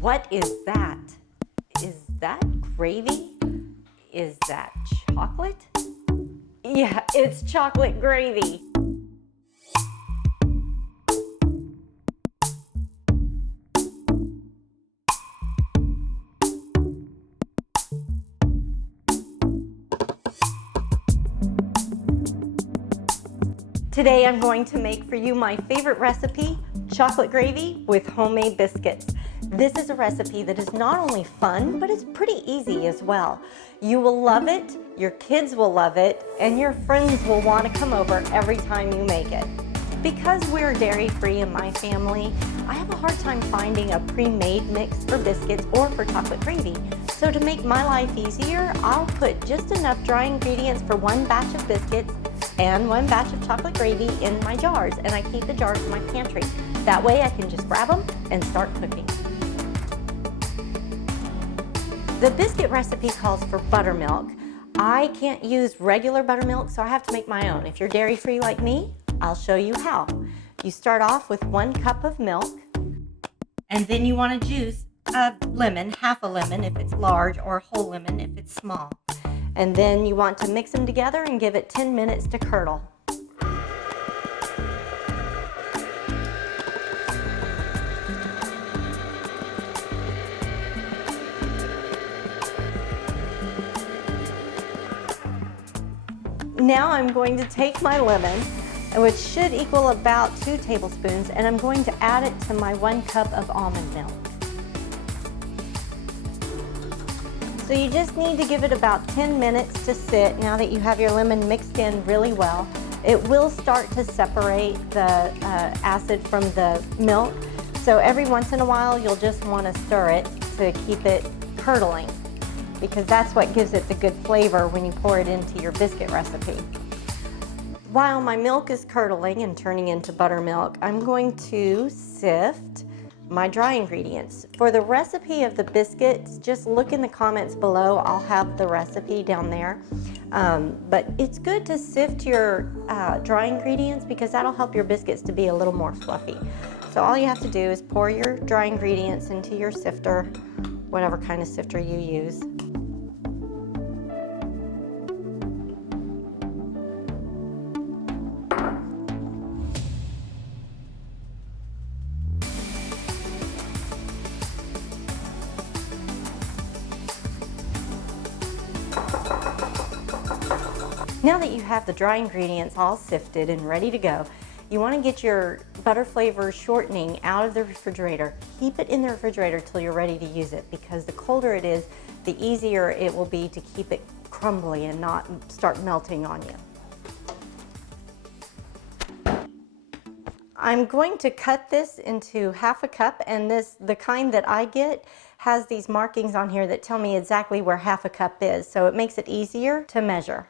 What is that? Is that gravy? Is that chocolate? Yeah, it's chocolate gravy. Today I'm going to make for you my favorite recipe, chocolate gravy with homemade biscuits. This is a recipe that is not only fun, but it's pretty easy as well. You will love it, your kids will love it, and your friends will want to come over every time you make it. Because we're dairy-free in my family, I have a hard time finding a pre-made mix for biscuits or for chocolate gravy. So to make my life easier, I'll put just enough dry ingredients for one batch of biscuits and one batch of chocolate gravy in my jars, and I keep the jars in my pantry. That way I can just grab them and start cooking. The biscuit recipe calls for buttermilk. I can't use regular buttermilk, so I have to make my own. If you're dairy-free like me, I'll show you how. You start off with 1 cup of milk, and then you want to juice a lemon, half a lemon if it's large, or a whole lemon if it's small. And then you want to mix them together and give it 10 minutes to curdle. Now I'm going to take my lemon, which should equal about 2 tablespoons, and I'm going to add it to my 1 cup of almond milk. So you just need to give it about 10 minutes to sit now that you have your lemon mixed in really well. It will start to separate the acid from the milk, so every once in a while you'll just want to stir it to keep it curdling, because that's what gives it the good flavor when you pour it into your biscuit recipe. While my milk is curdling and turning into buttermilk, I'm going to sift my dry ingredients. For the recipe of the biscuits, just look in the comments below. I'll have the recipe down there. But it's good to sift your dry ingredients because that'll help your biscuits to be a little more fluffy. So all you have to do is pour your dry ingredients into your sifter, whatever kind of sifter you use. Now that you have the dry ingredients all sifted and ready to go, you want to get your butter flavor shortening out of the refrigerator. Keep it in the refrigerator till you're ready to use it, because the colder it is, the easier it will be to keep it crumbly and not start melting on you. I'm going to cut this into half a cup, and the kind that I get has these markings on here that tell me exactly where half a cup is, so it makes it easier to measure.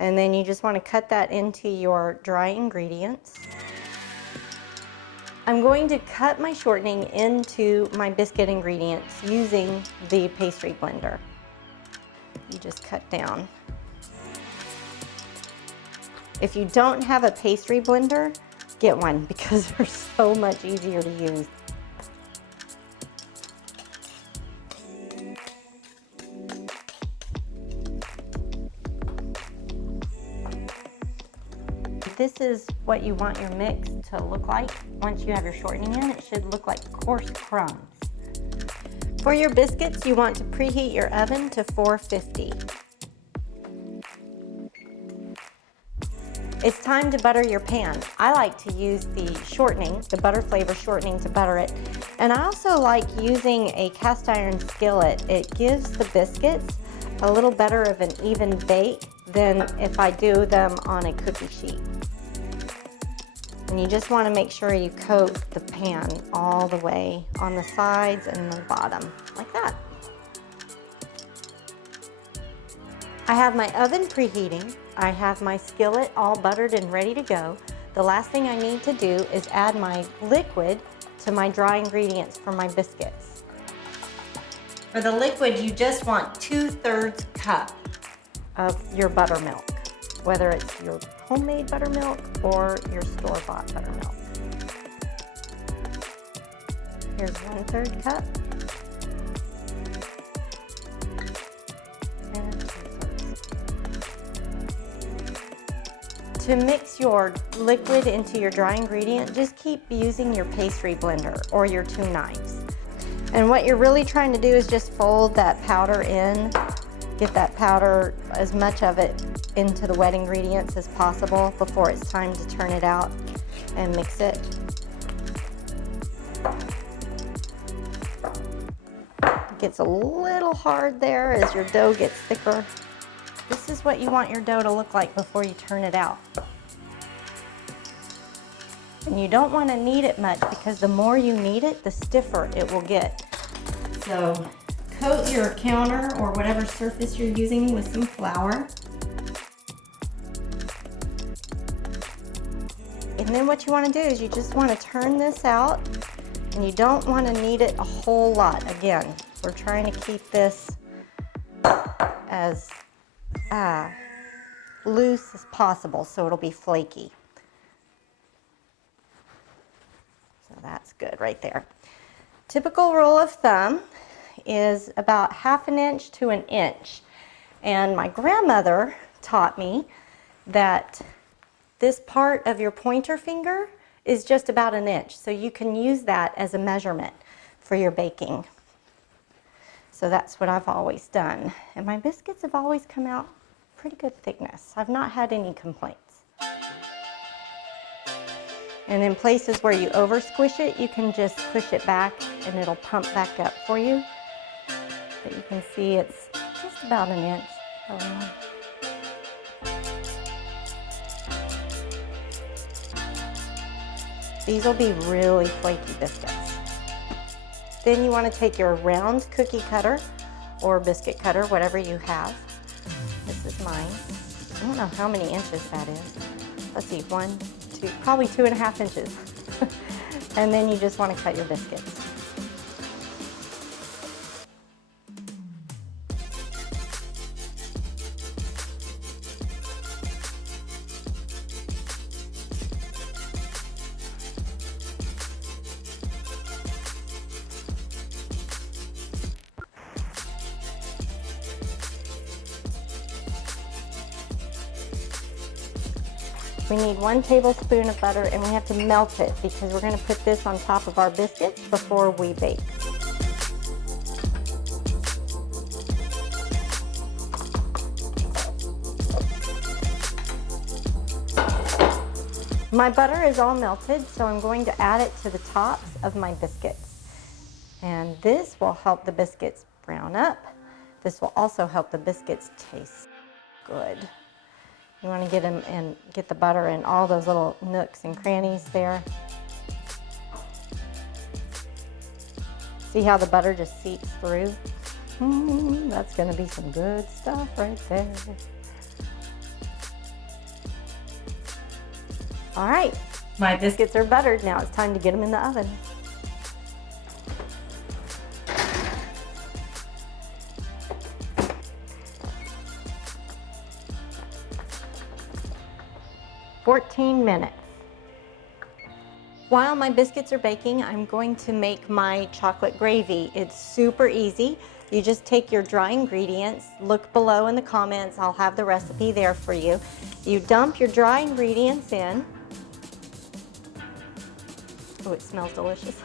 And then you just want to cut that into your dry ingredients. I'm going to cut my shortening into my biscuit ingredients using the pastry blender. You just cut down. If you don't have a pastry blender, get one because they're so much easier to use. This is what you want your mix to look like. Once you have your shortening in, it should look like coarse crumbs. For your biscuits, you want to preheat your oven to 450. It's time to butter your pan. I like to use the shortening, the butter flavor shortening, to butter it. And I also like using a cast iron skillet. It gives the biscuits a little better of an even bake than if I do them on a cookie sheet. And you just want to make sure you coat the pan all the way on the sides and the bottom, like that. I have my oven preheating. I have my skillet all buttered and ready to go. The last thing I need to do is add my liquid to my dry ingredients for my biscuits. For the liquid, you just want 2/3 cup of your buttermilk, whether it's your homemade buttermilk or your store-bought buttermilk. Here's 1/3 cup. To mix your liquid into your dry ingredient, just keep using your pastry blender or your two knives. And what you're really trying to do is just fold that powder in, get that powder, as much of it, into the wet ingredients as possible before it's time to turn it out and mix it. It gets a little hard there as your dough gets thicker. This is what you want your dough to look like before you turn it out. And you don't want to knead it much because the more you knead it, the stiffer it will get. So coat your counter or whatever surface you're using with some flour. And then what you want to do is you just want to turn this out, and you don't want to knead it a whole lot. Again, we're trying to keep this as loose as possible so it'll be flaky. So that's good right there. Typical rule of thumb is about 1/2 inch to 1 inch. And my grandmother taught me that this part of your pointer finger is just about 1 inch. So you can use that as a measurement for your baking. So that's what I've always done. And my biscuits have always come out pretty good thickness. I've not had any complaints. And in places where you over squish it, you can just push it back and it'll pump back up for you. But you can see it's just about 1 inch around. These will be really flaky biscuits. Then you want to take your round cookie cutter or biscuit cutter, whatever you have. This is mine. I don't know how many inches that is. Let's see, 1, 2, probably 2.5 inches. And then you just want to cut your biscuits. We need 1 tablespoon of butter, and we have to melt it because we're going to put this on top of our biscuits before we bake. My butter is all melted, so I'm going to add it to the tops of my biscuits. And this will help the biscuits brown up. This will also help the biscuits taste good. You want to get them and get the butter in all those little nooks and crannies there. See how the butter just seeps through? That's going to be some good stuff right there. All right, my biscuits are buttered. Now it's time to get them in the oven. For 14 minutes. While my biscuits are baking, I'm going to make my chocolate gravy. It's super easy. You just take your dry ingredients, look below in the comments, I'll have the recipe there for you. You dump your dry ingredients in. Oh, it smells delicious.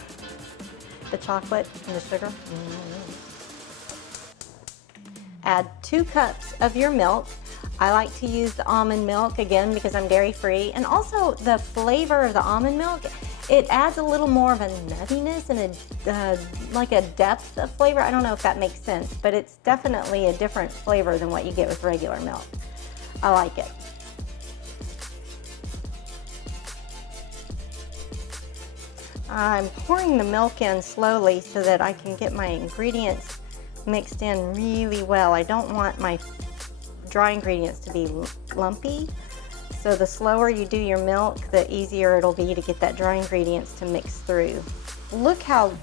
The chocolate and the sugar. Add 2 cups of your milk. I like to use the almond milk, again, because I'm dairy-free. And also, the flavor of the almond milk, it adds a little more of a nuttiness and like a depth of flavor. I don't know if that makes sense, but it's definitely a different flavor than what you get with regular milk. I like it. I'm pouring the milk in slowly so that I can get my ingredients mixed in really well. I don't want my dry ingredients to be lumpy, so the slower you do your milk, the easier it'll be to get that dry ingredients to mix through. Look how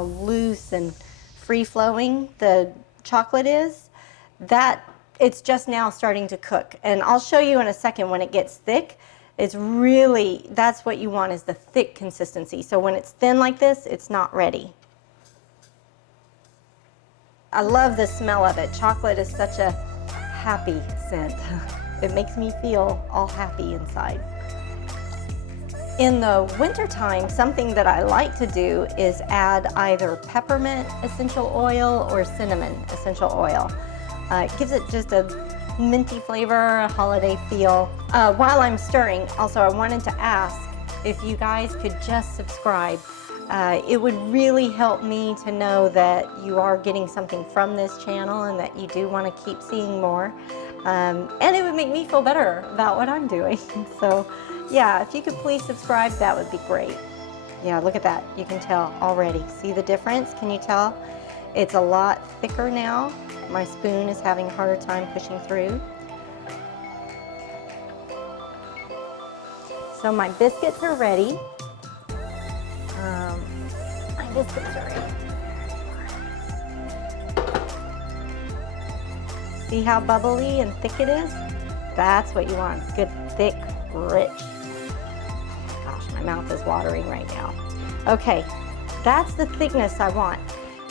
loose and free-flowing the chocolate is. That it's just now starting to cook, and I'll show you in a second when it gets thick. It's really, that's what you want, is the thick consistency. So when it's thin like this, it's not ready. I love the smell of it. Chocolate is such a happy scent. It makes me feel all happy inside. In the wintertime, something that I like to do is add either peppermint essential oil or cinnamon essential oil. It gives it just a minty flavor, a holiday feel. While I'm stirring, also I wanted to ask if you guys could just subscribe. It would really help me to know that you are getting something from this channel and that you do want to keep seeing more. And it would make me feel better about what I'm doing. So yeah, if you could please subscribe, that would be great. Yeah, look at that. You can tell already. See the difference? Can you tell? It's a lot thicker now. My spoon is having a harder time pushing through. So my biscuits are ready. My biscuits are ready. See how bubbly and thick it is? That's what you want. Good, thick, rich. Gosh, my mouth is watering right now. Okay, that's the thickness I want.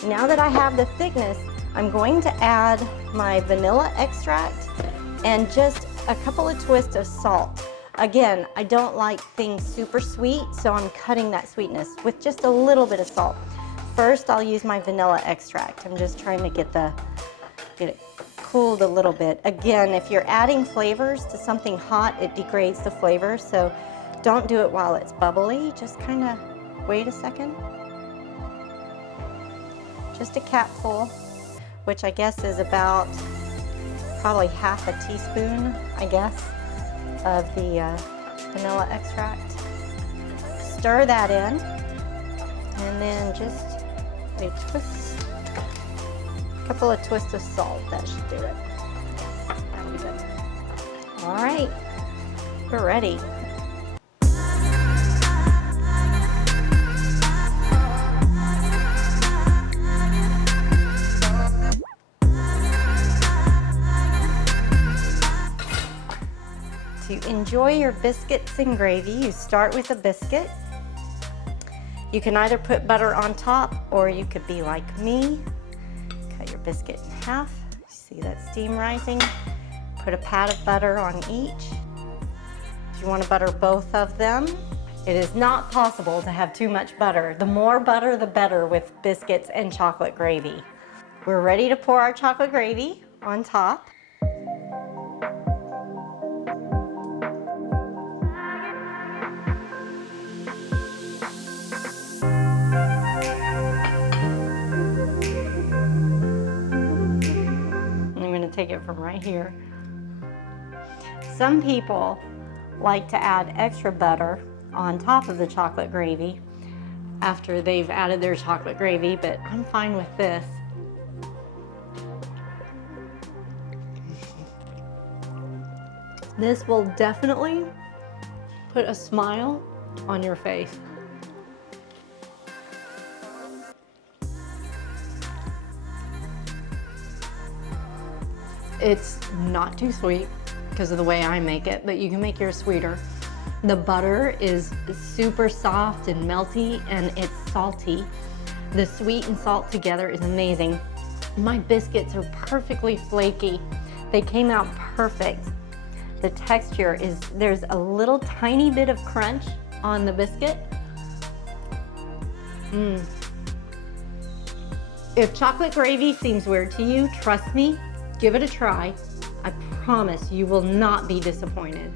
Now that I have the thickness, I'm going to add my vanilla extract and just a couple of twists of salt. Again, I don't like things super sweet, so I'm cutting that sweetness with just a little bit of salt. First, I'll use my vanilla extract. I'm just trying to get it cooled a little bit. Again, if you're adding flavors to something hot, it degrades the flavor, so don't do it while it's bubbly. Just kind of wait a second. Just a capful, which I guess is about probably half a teaspoon, I guess, of the vanilla extract. Stir that in, and then just a twist, a couple of twists of salt. That should do it. That'll be good. All right, we're ready. To enjoy your biscuits and gravy, you start with a biscuit. You can either put butter on top, or you could be like me. Cut your biscuit in half. See that steam rising? Put a pat of butter on each. If you want to butter both of them, it is not possible to have too much butter. The more butter, the better with biscuits and chocolate gravy. We're ready to pour our chocolate gravy on top. Take it from right here. Some people like to add extra butter on top of the chocolate gravy after they've added their chocolate gravy, but I'm fine with this. This will definitely put a smile on your face. It's not too sweet because of the way I make it, but you can make yours sweeter. The butter is super soft and melty, and it's salty. The sweet and salt together is amazing. My biscuits are perfectly flaky. They came out perfect. The texture is, there's a little tiny bit of crunch on the biscuit. If chocolate gravy seems weird to you, trust me, give it a try. I promise you will not be disappointed.